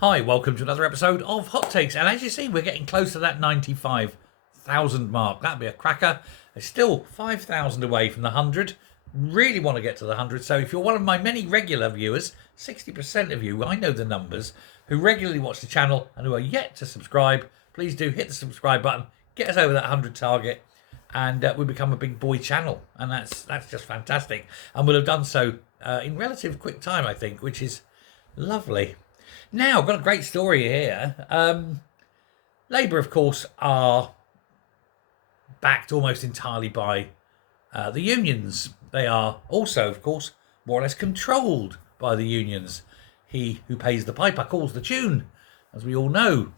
Hi, welcome to another episode of Hot Takes. And as you see, we're getting close to that 95,000 mark. That'd be a cracker. It's still 5,000 away from the 100. Really want to get to the 100. So if you're one of my many regular viewers, 60% of you, I know the numbers, who regularly watch the channel and who are yet to subscribe, please do hit the subscribe button. Get us over that 100 target. And we become a big boy channel. And that's just fantastic. And we'll have done so in relative quick time, I think, which is lovely. Now, I've got a great story here. Labour, of course, are backed almost entirely by the unions. They are also, of course, more or less controlled by the unions. He who pays the piper calls the tune, as we all know.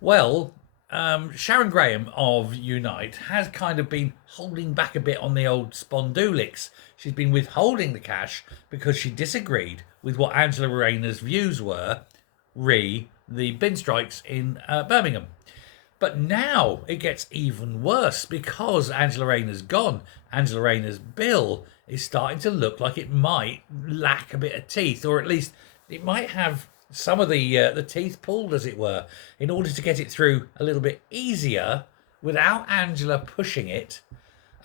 Well, Sharon Graham of Unite has kind of been holding back a bit on the old spondoolics. She's been withholding the cash because she disagreed with what Angela Rayner's views were the bin strikes in Birmingham. But now it gets even worse because Angela Rayner's gone. Angela Rayner's bill is starting to look like it might lack a bit of teeth, or at least it might have some of the teeth pulled, as it were, in order to get it through a little bit easier without Angela pushing it.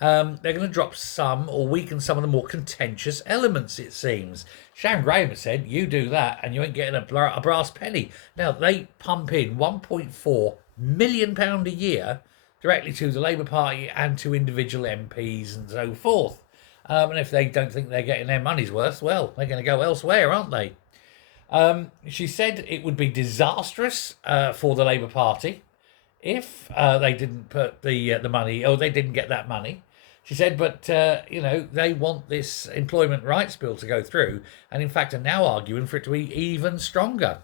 They're going to drop some or weaken some of the more contentious elements, it seems. Sharon Graham has said, you do that and you ain't getting a brass penny. Now, they pump in £1.4 million a year directly to the Labour Party and to individual MPs and so forth. And if they don't think they're getting their money's worth, well, they're going to go elsewhere, aren't they? She said it would be disastrous for the Labour Party if they didn't put the money, or they didn't get that money. She said, but, they want this employment rights bill to go through, and in fact are now arguing for it to be even stronger.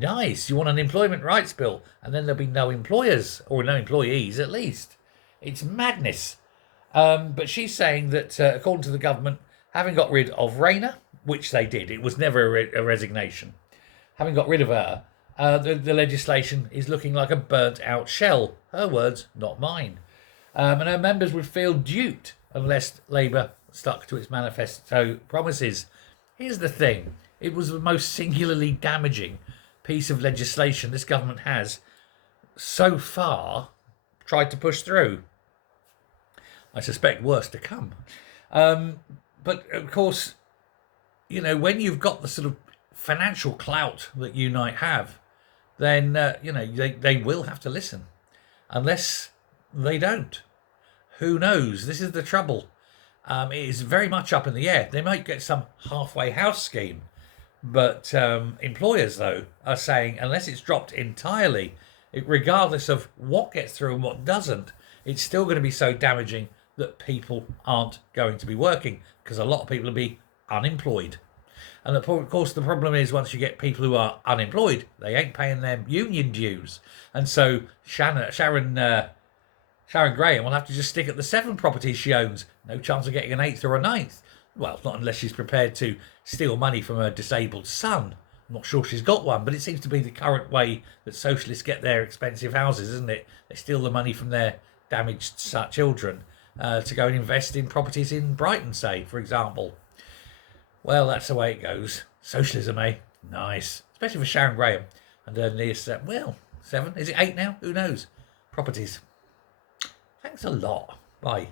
Nice. You want an employment rights bill, and then there'll be no employers, or no employees at least. It's madness. But she's saying that, according to the government, having got rid of Rayner, which they did, it was never a resignation, having got rid of her, the legislation is looking like a burnt-out shell. Her words, not mine. And her members would feel duped unless Labour stuck to its manifesto promises. Here's the thing. It was the most singularly damaging piece of legislation this government has so far tried to push through. I suspect worse to come. But, of course, when you've got the sort of financial clout that Unite have, then, they will have to listen. Unless they don't. Who knows? This is the trouble. It is very much up in the air. They might get some halfway house scheme. But employers, though, are saying unless it's dropped entirely, regardless of what gets through and what doesn't, it's still going to be so damaging that people aren't going to be working because a lot of people will be unemployed. And of course, the problem is once you get people who are unemployed, they ain't paying their union dues. And so Sharon Graham will have to just stick at the 7 properties she owns. No chance of getting an 8th or a 9th. Well, not unless she's prepared to steal money from her disabled son. I'm not sure she's got one, but it seems to be the current way that socialists get their expensive houses, isn't it? They steal the money from their damaged children to go and invest in properties in Brighton, say, for example. Well, that's the way it goes. Socialism, eh? Nice. Especially for Sharon Graham. And near 7. Is it 8 now? Who knows? Properties. Thanks a lot. Bye.